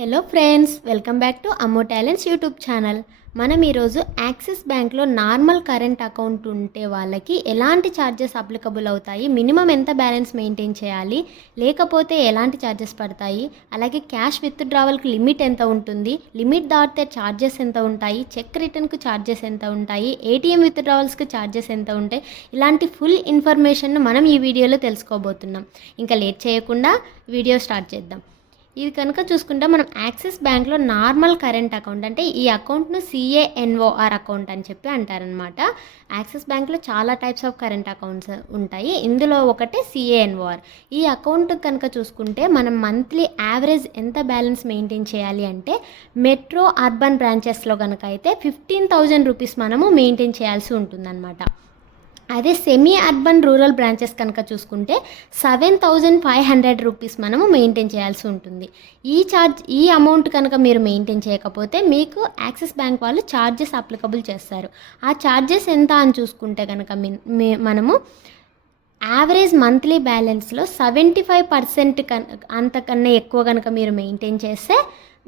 Hello friends, welcome back to అమ్మో talents YouTube channel. మనం ఈరోజు యాక్సిస్ బ్యాంక్లో నార్మల్ కరెంట్ అకౌంట్ ఉంటే వాళ్ళకి ఎలాంటి ఛార్జెస్ అప్లికబుల్ అవుతాయి, మినిమం ఎంత బ్యాలెన్స్ మెయింటైన్ చేయాలి, లేకపోతే ఎలాంటి ఛార్జెస్ పడతాయి, అలాగే క్యాష్ విత్డ్రావల్కి లిమిట్ ఎంత ఉంటుంది, లిమిట్ దాటితే ఛార్జెస్ ఎంత ఉంటాయి, చెక్ రిటర్న్కు ఛార్జెస్ ఎంత ఉంటాయి, ఏటీఎం విత్డ్రావల్స్కి ఛార్జెస్ ఎంత ఉంటాయి, ఇలాంటి ఫుల్ ఇన్ఫర్మేషన్ను మనం ఈ వీడియోలో తెలుసుకోబోతున్నాం. ఇంకా లేట్ చేయకుండా వీడియో స్టార్ట్ చేద్దాం. ఇది కనుక చూసుకుంటే మనం యాక్సిస్ బ్యాంక్లో నార్మల్ కరెంట్ అకౌంట్ అంటే ఈ అకౌంట్ను CANOR అకౌంట్ అని చెప్పి అంటారనమాట. యాక్సిస్ బ్యాంక్లో చాలా టైప్స్ ఆఫ్ కరెంట్ అకౌంట్స్ ఉంటాయి. ఇందులో ఒకటే CANOR. ఈ అకౌంట్ కనుక చూసుకుంటే మనం మంత్లీ యావరేజ్ ఎంత బ్యాలెన్స్ మెయింటైన్ చేయాలి అంటే మెట్రో అర్బన్ బ్రాంచెస్లో కనుక అయితే 15,000 రూపీస్ మనము మెయింటైన్ చేయాల్సి ఉంటుందన్నమాట. అదే సెమీ అర్బన్ రూరల్ బ్రాంచెస్ కనుక చూసుకుంటే 7,500 రూపీస్ మనము మెయింటైన్ చేయాల్సి ఉంటుంది. ఈ అమౌంట్ కనుక మీరు మెయింటైన్ చేయకపోతే మీకు యాక్సిస్ బ్యాంక్ వాళ్ళు ఛార్జెస్ అప్లికబుల్ చేస్తారు. ఆ ఛార్జెస్ ఎంత అని చూసుకుంటే కనుక మనము యావరేజ్ మంత్లీ బ్యాలెన్స్లో 75% అంతకన్నా ఎక్కువ కనుక మీరు మెయింటైన్ చేస్తే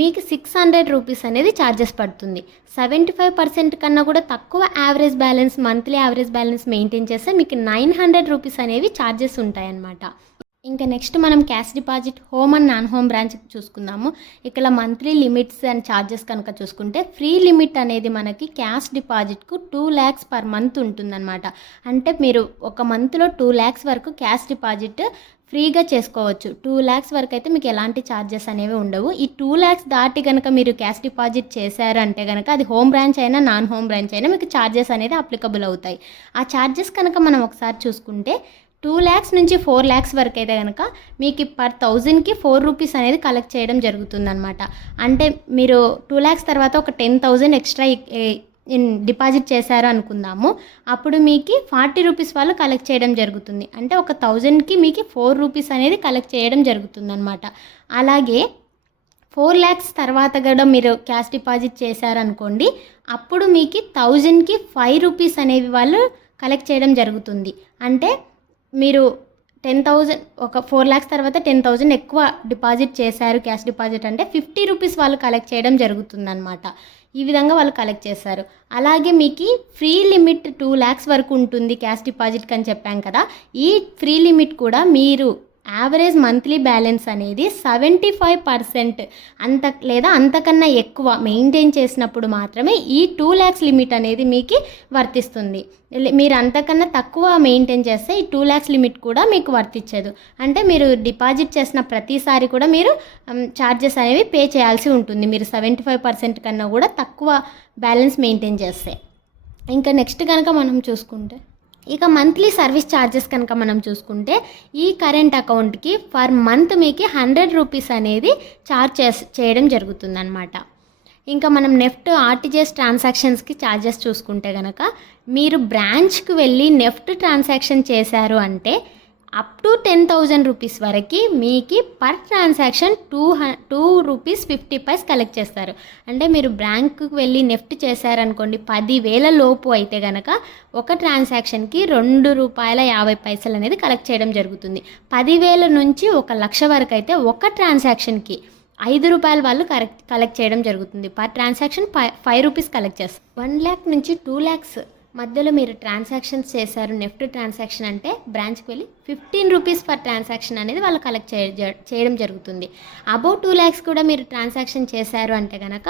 మీకు 600 రూపీస్ అనేది ఛార్జెస్ పడుతుంది. 75% కన్నా కూడా తక్కువ average balance, monthly average balance maintain చేస్తే మీకు 900 రూపీస్ అనేవి ఛార్జెస్ ఉంటాయన్నమాట. ఇంకా నెక్స్ట్ మనం cash deposit home and non home branch చూసుకుందాము. ఇక్కడ మంత్లీ లిమిట్స్ అండ్ ఛార్జెస్ కనుక చూసుకుంటే ఫ్రీ లిమిట్ అనేది మనకి క్యాష్ డిపాజిట్కు 2 lakhs పర్ మంత్ ఉంటుందన్నమాట. అంటే మీరు ఒక మంత్లో 2 lakhs వరకు క్యాష్ డిపాజిట్ ఫ్రీగా చేసుకోవచ్చు. 2 lakhs వరకు అయితే మీకు ఎలాంటి ఛార్జెస్ అనేవి ఉండవు. ఈ 2 lakhs దాటి కనుక మీరు క్యాష్ డిపాజిట్ చేశారు అంటే కనుక అది హోమ్ బ్రాంచ్ అయినా నాన్ హోమ్ బ్రాంచ్ అయినా మీకు ఛార్జెస్ అనేది అప్లికబుల్ అవుతాయి. ఆ ఛార్జెస్ కనుక మనం ఒకసారి చూసుకుంటే 2 lakhs నుంచి 4 lakhs వరకు అయితే కనుక మీకు పర్ 1000కి 4 రూపీస్ అనేది కలెక్ట్ చేయడం జరుగుతుందన్నమాట. అంటే మీరు 2 lakhs తర్వాత ఒక 10,000 ఎక్స్ట్రా డిపాజిట్ చేశారు అనుకుందాము, అప్పుడు మీకు 40 రూపీస్ వాళ్ళు కలెక్ట్ చేయడం జరుగుతుంది. అంటే ఒక 1000కి మీకు 4 రూపీస్ అనేది కలెక్ట్ చేయడం జరుగుతుందన్నమాట. అలాగే 4 lakhs తర్వాత కూడా మీరు క్యాష్ డిపాజిట్ చేశారనుకోండి, అప్పుడు మీకు 1000కి 5 రూపీస్ అనేవి వాళ్ళు కలెక్ట్ చేయడం జరుగుతుంది. అంటే మీరు 10,000 ఒక 4 lakhs తర్వాత 10,000 ఎక్కువ డిపాజిట్ చేశారు క్యాష్ డిపాజిట్ అంటే 50 రూపీస్ వాళ్ళు కలెక్ట్ చేయడం జరుగుతుందన్నమాట. ఈ విధంగా వాళ్ళు కలెక్ట్ చేస్తారు. అలాగే మీకు ఫ్రీ లిమిట్ 2 lakhs వరకు ఉంటుంది క్యాష్ డిపాజిట్కి అని చెప్పాం కదా. ఈ ఫ్రీ లిమిట్ కూడా మీరు యావరేజ్ మంత్లీ బ్యాలెన్స్ అనేది 75% లేదా అంతకన్నా ఎక్కువ మెయింటైన్ చేసినప్పుడు మాత్రమే ఈ 2 lakhs లిమిట్ అనేది మీకు వర్తిస్తుంది. మీరు అంతకన్నా తక్కువ మెయింటైన్ చేస్తే ఈ 2 lakhs లిమిట్ కూడా మీకు వర్తించదు. అంటే మీరు డిపాజిట్ చేసిన ప్రతిసారి కూడా మీరు ఛార్జెస్ అనేవి పే చేయాల్సి ఉంటుంది, మీరు 75% కన్నా కూడా తక్కువ బ్యాలెన్స్ మెయింటైన్ చేస్తే. ఇంకా నెక్స్ట్ కనుక మనం చూసుకుంటే ఇక మంత్లీ సర్వీస్ ఛార్జెస్ కనుక మనం చూసుకుంటే ఈ కరెంట్ అకౌంట్కి పర్ మంత్ మీకు 100 రూపీస్ అనేది ఛార్జ్ చేయడం జరుగుతుందన్నమాట. ఇంకా మనం నెఫ్ట్ ఆర్టీజీఎస్ ట్రాన్సాక్షన్స్కి ఛార్జెస్ చూసుకుంటే కనుక మీరు బ్రాంచ్కి వెళ్ళి నెఫ్ట్ ట్రాన్సాక్షన్ చేశారు అంటే అప్ టు 10,000 రూపీస్ వరకు మీకు per transaction 2 rupees 50 paise collect చేస్తారు. అంటే మీరు బ్యాంకుకి వెళ్ళి నెఫ్ట్ చేశారనుకోండి, 10,000 లోపు అయితే కనుక ఒక ట్రాన్సాక్షన్కి ₹2.50 అనేది కలెక్ట్ చేయడం జరుగుతుంది. 10,000 నుంచి 1,00,000 వరకు అయితే ఒక ట్రాన్సాక్షన్కి ₹5 వాళ్ళు కలెక్ట్ చేయడం జరుగుతుంది. పర్ ట్రాన్సాక్షన్ 5 రూపీస్ కలెక్ట్ చేస్తారు. 1 lakh నుంచి 2 lakhs మధ్యలో మీరు ట్రాన్సాక్షన్స్ చేశారు నెఫ్ట్ ట్రాన్సాక్షన్ అంటే బ్రాంచ్కి వెళ్ళి 15 రూపీస్ పర్ ట్రాన్సాక్షన్ అనేది వాళ్ళు కలెక్ట్ చేయడం జరుగుతుంది. అబౌవ్ 2 lakhs కూడా మీరు ట్రాన్సాక్షన్ చేశారు అంటే కనుక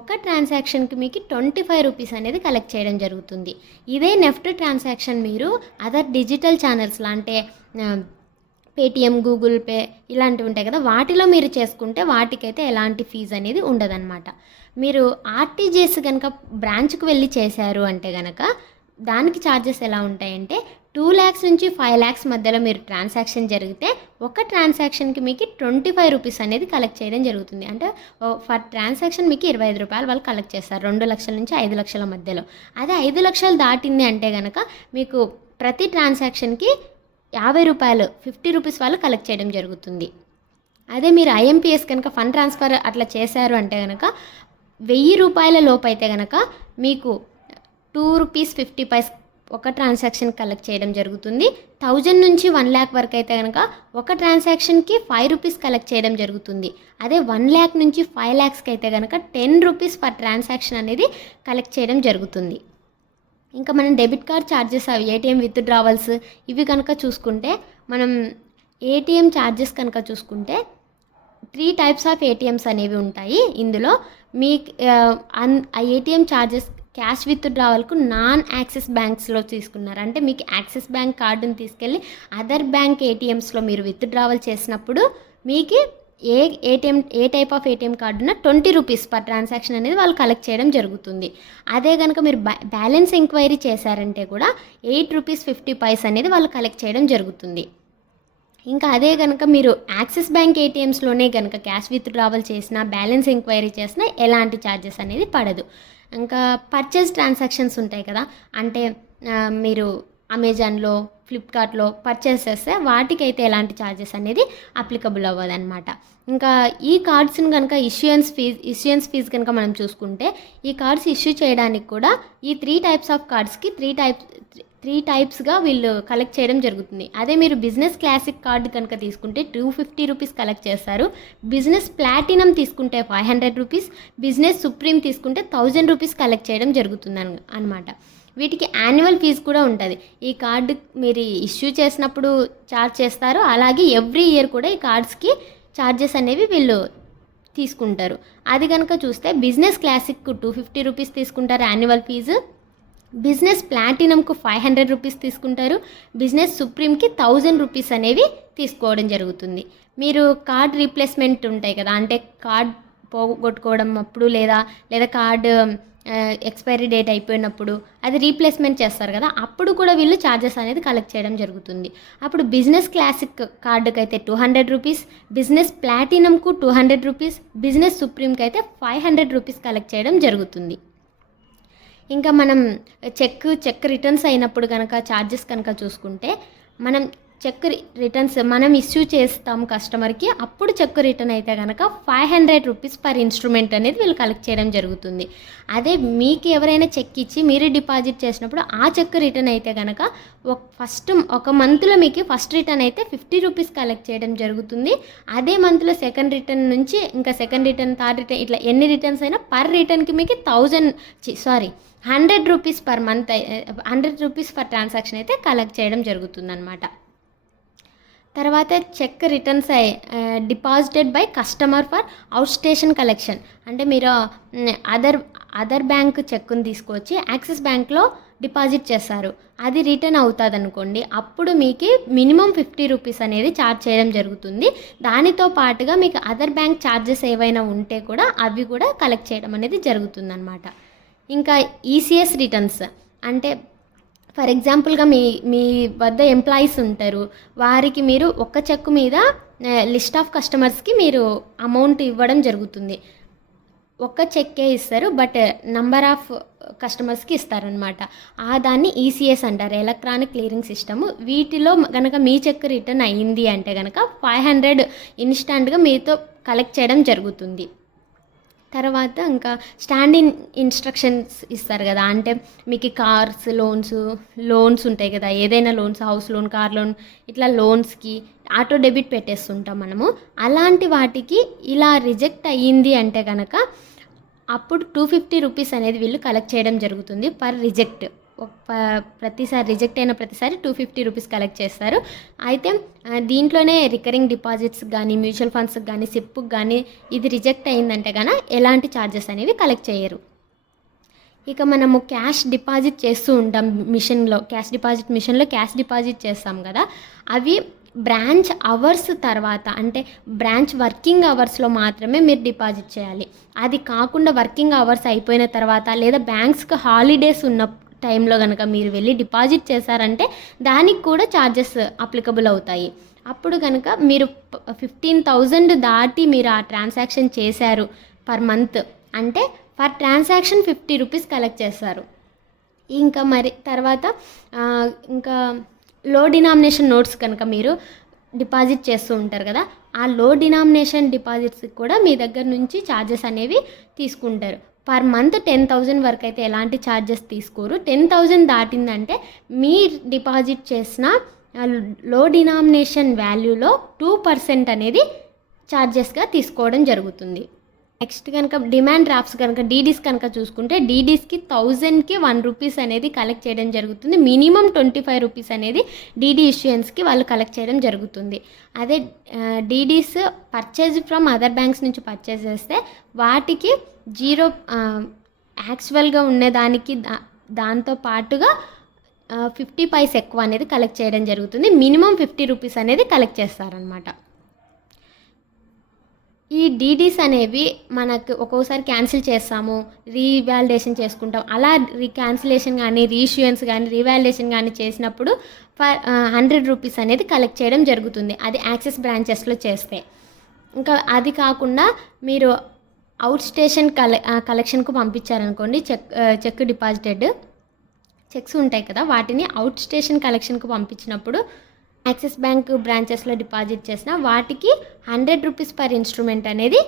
ఒక ట్రాన్సాక్షన్కి మీకు 25 రూపీస్ అనేది కలెక్ట్ చేయడం జరుగుతుంది. ఇదే నెఫ్ట్ ట్రాన్సాక్షన్ మీరు అదర్ డిజిటల్ ఛానల్స్లో అంటే పేటిఎం, గూగుల్ పే ఇలాంటివి ఉంటాయి కదా, వాటిలో మీరు చేసుకుంటే వాటికైతే ఎలాంటి ఫీజు అనేది ఉండదన్నమాట. మీరు ఆర్టీజీఎస్ కనుక బ్రాంచ్కి వెళ్ళి చేశారు అంటే కనుక దానికి ఛార్జెస్ ఎలా ఉంటాయంటే 2 lakhs నుంచి 5 lakhs మధ్యలో మీరు ట్రాన్సాక్షన్ జరిగితే ఒక ట్రాన్సాక్షన్కి మీకు 25 రూపీస్ అనేది కలెక్ట్ చేయడం జరుగుతుంది. అంటే ఫర్ ట్రాన్సాక్షన్ మీకు ₹25 వాళ్ళు కలెక్ట్ చేస్తారు 2 లక్షల నుంచి 5 లక్షల మధ్యలో. అదే 5 లక్షలు దాటింది అంటే కనుక మీకు ప్రతి ట్రాన్సాక్షన్కి ₹50 50 రూపీస్ వాళ్ళు కలెక్ట్ చేయడం జరుగుతుంది. అదే మీరు IMPS కనుక ఫండ్ ట్రాన్స్ఫర్ అట్లా చేశారు అంటే కనుక ₹1,000 లోపు అయితే కనుక మీకు 2 రూపీస్ 50 పైస్ ఒక ట్రాన్సాక్షన్ కలెక్ట్ చేయడం జరుగుతుంది. 1000 నుంచి 1 lakh వరకు అయితే కనుక ఒక ట్రాన్సాక్షన్కి 5 రూపీస్ కలెక్ట్ చేయడం జరుగుతుంది. అదే 1 lakh నుంచి 5 lakhsకి అయితే కనుక 10 రూపీస్ పర్ ట్రాన్సాక్షన్ అనేది కలెక్ట్ చేయడం జరుగుతుంది. ఇంకా మనం డెబిట్ కార్డ్ ఛార్జెస్ అవి ఏటీఎం విత్డ్రావల్స్ ఇవి కనుక చూసుకుంటే, మనం ఏటీఎం ఛార్జెస్ కనుక చూసుకుంటే 3 types ఆఫ్ ఏటీఎంస్ అనేవి ఉంటాయి. ఇందులో మీ ఆ ఏటీఎం ఛార్జెస్ క్యాష్ విత్డ్రావల్కు నాన్ యాక్సిస్ బ్యాంక్స్లో తీసుకున్నారు అంటే మీకు యాక్సిస్ బ్యాంక్ కార్డుని తీసుకెళ్ళి అదర్ బ్యాంక్ ఏటీఎంస్లో మీరు విత్డ్రావల్ చేసినప్పుడు మీకు ఏ టైప్ ఆఫ్ ఏటీఎం కార్డున 20 రూపీస్ పర్ ట్రాన్సాక్షన్ అనేది వాళ్ళు కలెక్ట్ చేయడం జరుగుతుంది. అదే కనుక మీరు బ్యాలెన్స్ ఎంక్వైరీ చేశారంటే కూడా 8 రూపీస్ 50 పైస్ అనేది వాళ్ళు కలెక్ట్ చేయడం జరుగుతుంది. ఇంకా అదే కనుక మీరు యాక్సిస్ బ్యాంక్ ఏటీఎంస్లోనే కనుక క్యాష్ విత్డ్రావల్ చేసినా బ్యాలెన్స్ ఎంక్వైరీ చేసినా ఎలాంటి ఛార్జెస్ అనేది పడదు. ఇంకా పర్చేస్ ట్రాన్సాక్షన్స్ ఉంటాయి కదా, అంటే మీరు అమెజాన్లో ఫ్లిప్కార్ట్లో పర్చేస్ చేస్తే వాటికైతే ఎలాంటి ఛార్జెస్ అనేది అప్లికబుల్ అవ్వదన్నమాట. ఇంకా ఈ కార్డ్స్ని కనుక ఇష్యూయన్స్ ఫీజ్ కనుక మనం చూసుకుంటే, ఈ కార్డ్స్ ఇష్యూ చేయడానికి కూడా ఈ 3 types ఆఫ్ కార్డ్స్కి 3 typesగా వీళ్ళు కలెక్ట్ చేయడం జరుగుతుంది. అదే మీరు బిజినెస్ క్లాసిక్ కార్డు కనుక తీసుకుంటే 250 రూపీస్ కలెక్ట్ చేస్తారు. బిజినెస్ ప్లాటినం తీసుకుంటే 500 రూపీస్, బిజినెస్ సుప్రీం తీసుకుంటే 1000 రూపీస్ కలెక్ట్ చేయడం జరుగుతుంది అనమాట. వీటికి యాన్యువల్ ఫీజు కూడా ఉంటుంది. ఈ కార్డు మీరు ఇష్యూ చేసినప్పుడు ఛార్జ్ చేస్తారు, అలాగే ఎవ్రీ ఇయర్ కూడా ఈ కార్డ్స్కి ఛార్జెస్ అనేవి వీళ్ళు తీసుకుంటారు. అది కనుక చూస్తే బిజినెస్ క్లాసిక్కు 250 రూపీస్ తీసుకుంటారు యాన్యువల్ ఫీజు, బిజినెస్ ప్లాటినంకు 500 రూపీస్ తీసుకుంటారు, బిజినెస్ సుప్రీంకి 1000 రూపీస్ అనేవి తీసుకోవడం జరుగుతుంది. మీరు కార్డ్ రీప్లేస్మెంట్ ఉంటాయి కదా, అంటే కార్డ్ పోగొట్టుకోవడం అప్పుడు లేదా కార్డ్ ఎక్స్పైరీ డేట్ అయిపోయినప్పుడు అది రీప్లేస్మెంట్ చేస్తారు కదా, అప్పుడు కూడా వీళ్ళు ఛార్జెస్ అనేది కలెక్ట్ చేయడం జరుగుతుంది. అప్పుడు బిజినెస్ క్లాసిక్ కార్డుకి అయితే 200 రూపీస్, బిజినెస్ ప్లాటినంకు 200 రూపీస్, బిజినెస్ సుప్రీంకి అయితే 500 రూపీస్ కలెక్ట్ చేయడం జరుగుతుంది. ఇంకా మనం చెక్ రిటర్న్స్ అయినప్పుడు కనుక ఛార్జెస్ కనుక చూసుకుంటే, మనం చెక్ రిటర్న్స్ మనం ఇష్యూ చేస్తాం కస్టమర్కి, అప్పుడు చెక్ రిటర్న్ అయితే కనుక 500 రూపీస్ పర్ ఇన్స్ట్రుమెంట్ అనేది వీళ్ళు కలెక్ట్ చేయడం జరుగుతుంది. అదే మీకు ఎవరైనా చెక్ ఇచ్చి మీరు డిపాజిట్ చేసినప్పుడు ఆ చెక్ రిటర్న్ అయితే కనుక ఒక మంత్లో మీకు ఫస్ట్ రిటర్న్ అయితే 50 రూపీస్ కలెక్ట్ చేయడం జరుగుతుంది. అదే మంత్లో సెకండ్ రిటర్న్ నుంచి ఇంకా సెకండ్ రిటర్న్, థర్డ్ రిటర్న్, ఇట్లా ఎన్ని రిటర్న్స్ అయినా పర్ రిటర్న్కి మీకు 100 rupees per month 100 rupees per transaction అయితే కలెక్ట్ చేయడం జరుగుతుందన్నమాట. తర్వాత cheque returns deposited by customer for outstation collection, అంటే మీరు అదర్ బ్యాంక్ చెక్ని తీసుకొచ్చి యాక్సిస్ బ్యాంక్లో డిపాజిట్ చేస్తారు, అది రిటర్న్ అవుతుంది అనుకోండి, అప్పుడు మీకు మినిమం 50 రూపీస్ అనేది ఛార్జ్ చేయడం జరుగుతుంది. దానితో పాటుగా మీకు అదర్ బ్యాంక్ ఛార్జెస్ ఏవైనా ఉంటే కూడా అవి కూడా కలెక్ట్ చేయడం అనేది జరుగుతుందన్నమాట. ఇంకా ఈసీఎస్ రిటర్న్స్ అంటే ఫర్ ఎగ్జాంపుల్గా మీ వద్ద ఎంప్లాయీస్ ఉంటారు, వారికి మీరు ఒక చెక్ మీద లిస్ట్ ఆఫ్ కస్టమర్స్కి మీరు అమౌంట్ ఇవ్వడం జరుగుతుంది. ఒక్క చెక్కే ఇస్తారు, బట్ నంబర్ ఆఫ్ కస్టమర్స్కి ఇస్తారనమాట. దాన్ని ఈసీఎస్ అంటారు, ఎలక్ట్రానిక్ క్లియరింగ్ సిస్టమ్. వీటిలో కనుక మీ చెక్ రిటర్న్ అయ్యింది అంటే కనుక 500 ఇన్స్టాంట్గా మీతో కలెక్ట్ చేయడం జరుగుతుంది. తర్వాత ఇంకా స్టాండింగ్ ఇన్స్ట్రక్షన్స్ ఇస్తారు కదా, అంటే మీకు కార్స్ లోన్స్ ఉంటాయి కదా, ఏదైనా loans, house loan, car loan, ఇట్లా లోన్స్కి ఆటో డెబిట్ పెట్టేస్తుంటాం మనము. అలాంటి వాటికి ఇలా రిజెక్ట్ అయ్యింది అంటే కనుక అప్పుడు 250 రూపీస్ అనేది వీళ్ళు కలెక్ట్ చేయడం జరుగుతుంది పర్ రిజెక్ట్. ప్రతిసారి రిజెక్ట్ అయిన ప్రతిసారి 250 రూపీస్ కలెక్ట్ చేస్తారు. అయితే దీంట్లోనే రికరింగ్ డిపాజిట్స్ కానీ, మ్యూచువల్ ఫండ్స్కి కానీ, సిప్కి కానీ ఇది రిజెక్ట్ అయిందంటే కనుక ఎలాంటి ఛార్జెస్ అనేవి కలెక్ట్ చేయరు. ఇక మనము క్యాష్ డిపాజిట్ చేస్తూ ఉంటాం క్యాష్ డిపాజిట్ చేస్తాం కదా, అవి బ్రాంచ్ అవర్స్ తర్వాత, అంటే బ్రాంచ్ వర్కింగ్ అవర్స్లో మాత్రమే మీరు డిపాజిట్ చేయాలి. అది కాకుండా వర్కింగ్ అవర్స్ అయిపోయిన తర్వాత లేదా బ్యాంక్స్కి హాలిడేస్ ఉన్న టైంలో కనుక మీరు వెళ్ళి డిపాజిట్ చేశారంటే దానికి కూడా ఛార్జెస్ అప్లికబుల్ అవుతాయి. అప్పుడు కనుక మీరు 15,000 దాటి మీరు ఆ ట్రాన్సాక్షన్ చేశారు పర్ మంత్ అంటే పర్ ట్రాన్సాక్షన్ 50 రూపీస్ కలెక్ట్ చేస్తారు. ఇంకా మరి తర్వాత ఇంకా లో డినామినేషన్ నోట్స్ కనుక మీరు డిపాజిట్ చేస్తూ ఉంటారు కదా, ఆ లో డినామినేషన్ డిపాజిట్స్కి కూడా మీ దగ్గర నుంచి ఛార్జెస్ అనేవి తీసుకుంటారు. పర్ మంత్ 10,000 వరకు అయితే ఎలాంటి ఛార్జెస్ తీసుకోరు. 10,000 దాటిందంటే మీ డిపాజిట్ చేసిన లో డినామినేషన్ వాల్యూలో 2% అనేది ఛార్జెస్గా తీసుకోవడం జరుగుతుంది. నెక్స్ట్ కనుక డిమాండ్ డ్రాఫ్ట్స్ కనుక డీడీస్ కనుక చూసుకుంటే డీడీస్కి 1000కి 1 రూపీస్ అనేది కలెక్ట్ చేయడం జరుగుతుంది. మినిమం 25 రూపీస్ అనేది డీడీ ఇష్యూయన్స్కి వాళ్ళు కలెక్ట్ చేయడం జరుగుతుంది. అదే DDs purchase from other banks నుంచి పర్చేజ్ చేస్తే వాటికి 0 యాక్చువల్గా ఉండేదానికి దాంతో పాటుగా 50 పైస్ ఎక్కువ అనేది కలెక్ట్ చేయడం జరుగుతుంది. మినిమం 50 రూపీస్ అనేది కలెక్ట్ చేస్తారనమాట. ఈ డీడీస్ అనేవి మనకు ఒక్కోసారి క్యాన్సిల్ చేస్తాము, రీవాలిడేషన్ చేసుకుంటాం. అలా క్యాన్సిలేషన్ కానీ రీఇష్యూయన్స్ కానీ రీవాలిడేషన్ కానీ చేసినప్పుడు 100 రూపీస్ అనేది కలెక్ట్ చేయడం జరుగుతుంది. అది యాక్సిస్ బ్రాంచెస్లో చేస్తే. ఇంకా అది కాకుండా మీరు అవుట్ స్టేషన్ కలెక్షన్కు పంపించారనుకోండి, చెక్ డిపాజిటెడ్ చెక్స్ ఉంటాయి కదా, వాటిని అవుట్ స్టేషన్ కలెక్షన్కు పంపించినప్పుడు యాక్సిస్ బ్యాంక్ బ్రాంచెస్లో డిపాజిట్ చేసిన వాటికి 100 రూపీస్ పర్ ఇన్స్ట్రుమెంట్ అనేది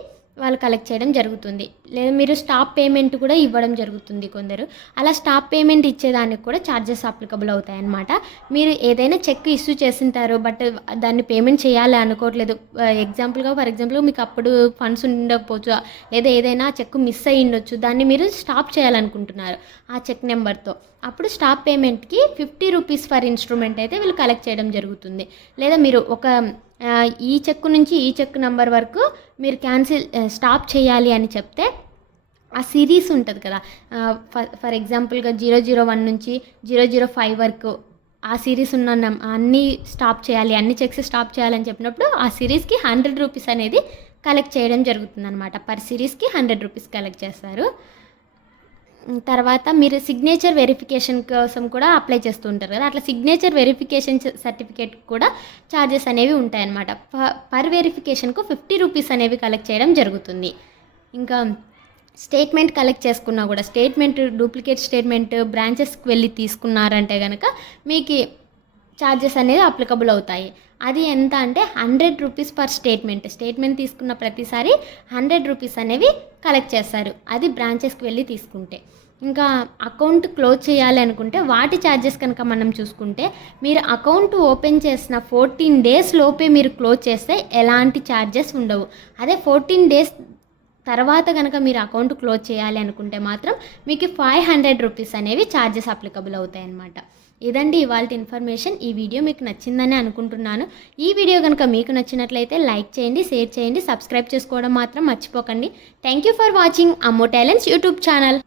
వాళ్ళు కలెక్ట్ చేయడం జరుగుతుంది. లేదా మీరు స్టాప్ పేమెంట్ కూడా ఇవ్వడం జరుగుతుంది కొందరు. అలా స్టాప్ పేమెంట్ ఇచ్చేదానికి కూడా ఛార్జెస్ అప్లికబుల్ అవుతాయి అన్నమాట. మీరు ఏదైనా చెక్ ఇష్యూ చేసింటారు బట్ దాన్ని పేమెంట్ చేయాలి అనుకోవట్లేదు, ఫర్ ఎగ్జాంపుల్గా మీకు అప్పుడు ఫండ్స్ ఉండకపోవచ్చు, లేదా ఏదైనా చెక్ మిస్ అయ్యి ఉండొచ్చు, దాన్ని మీరు స్టాప్ చేయాలనుకుంటున్నారు ఆ చెక్ నెంబర్తో. అప్పుడు స్టాప్ పేమెంట్కి 50 రూపీస్ ఫర్ ఇన్స్ట్రుమెంట్ అయితే వీళ్ళు కలెక్ట్ చేయడం జరుగుతుంది. లేదా మీరు ఈ చెక్ నుంచి ఈ చెక్ నెంబర్ వరకు మీరు స్టాప్ చేయాలి అని చెప్తే ఆ సిరీస్ ఉంటుంది కదా, ఫర్ ఎగ్జాంపుల్గా 001 నుంచి 005 వరకు ఆ సిరీస్ ఉన్న అన్నీ స్టాప్ చేయాలి, అన్ని చెక్స్ స్టాప్ చేయాలని చెప్పినప్పుడు ఆ సిరీస్కి 100 రూపీస్ అనేది కలెక్ట్ చేయడం జరుగుతుంది అనమాట. పర్ సిరీస్కి 100 రూపీస్ కలెక్ట్ చేస్తారు. తర్వాత మీరు సిగ్నేచర్ వెరిఫికేషన్ కోసం కూడా అప్లై చేస్తూ ఉంటారు కదా, అట్లా సిగ్నేచర్ వెరిఫికేషన్ సర్టిఫికేట్ కూడా ఛార్జెస్ అనేవి ఉంటాయన్నమాట. పర్ వెరిఫికేషన్కు 50 రూపీస్ అనేవి కలెక్ట్ చేయడం జరుగుతుంది. ఇంకా స్టేట్మెంట్ కలెక్ట్ చేసుకున్నా కూడా, డూప్లికేట్ స్టేట్మెంట్ బ్రాంచెస్కి వెళ్ళి తీసుకున్నారంటే కనుక మీకు ఛార్జెస్ అనేది అప్లికబుల్ అవుతాయి. అది ఎంత అంటే 100 రూపీస్ పర్ స్టేట్మెంట్ తీసుకున్న ప్రతిసారి 100 రూపీస్ అనేవి కలెక్ట్ చేస్తారు, అది బ్రాంచెస్కి వెళ్ళి తీసుకుంటే. ఇంకా అకౌంట్ క్లోజ్ చేయాలి అనుకుంటే వాటి ఛార్జెస్ కనుక మనం చూసుకుంటే, మీరు అకౌంట్ ఓపెన్ చేసిన 14 డేస్ లోపే మీరు క్లోజ్ చేస్తే ఎలాంటి ఛార్జెస్ ఉండవు. అదే 14 డేస్ తర్వాత కనుక మీరు అకౌంట్ క్లోజ్ చేయాలి అనుకుంటే మాత్రం మీకు 500 రూపీస్ అనేవి ఛార్జెస్ అప్లికబుల్ అవుతాయి అన్నమాట. ఇదండి ఇవాళ ఇన్ఫర్మేషన్. ఈ వీడియో మీకు నచ్చిందని అనుకుంటున్నాను. ఈ వీడియో కనుక మీకు నచ్చినట్లయితే లైక్ చేయండి, షేర్ చేయండి, సబ్స్క్రైబ్ చేసుకోవడం మాత్రం మర్చిపోకండి. థ్యాంక్ యూ ఫర్ వాచింగ్ అమ్మో టాలెంట్స్ యూట్యూబ్ ఛానల్.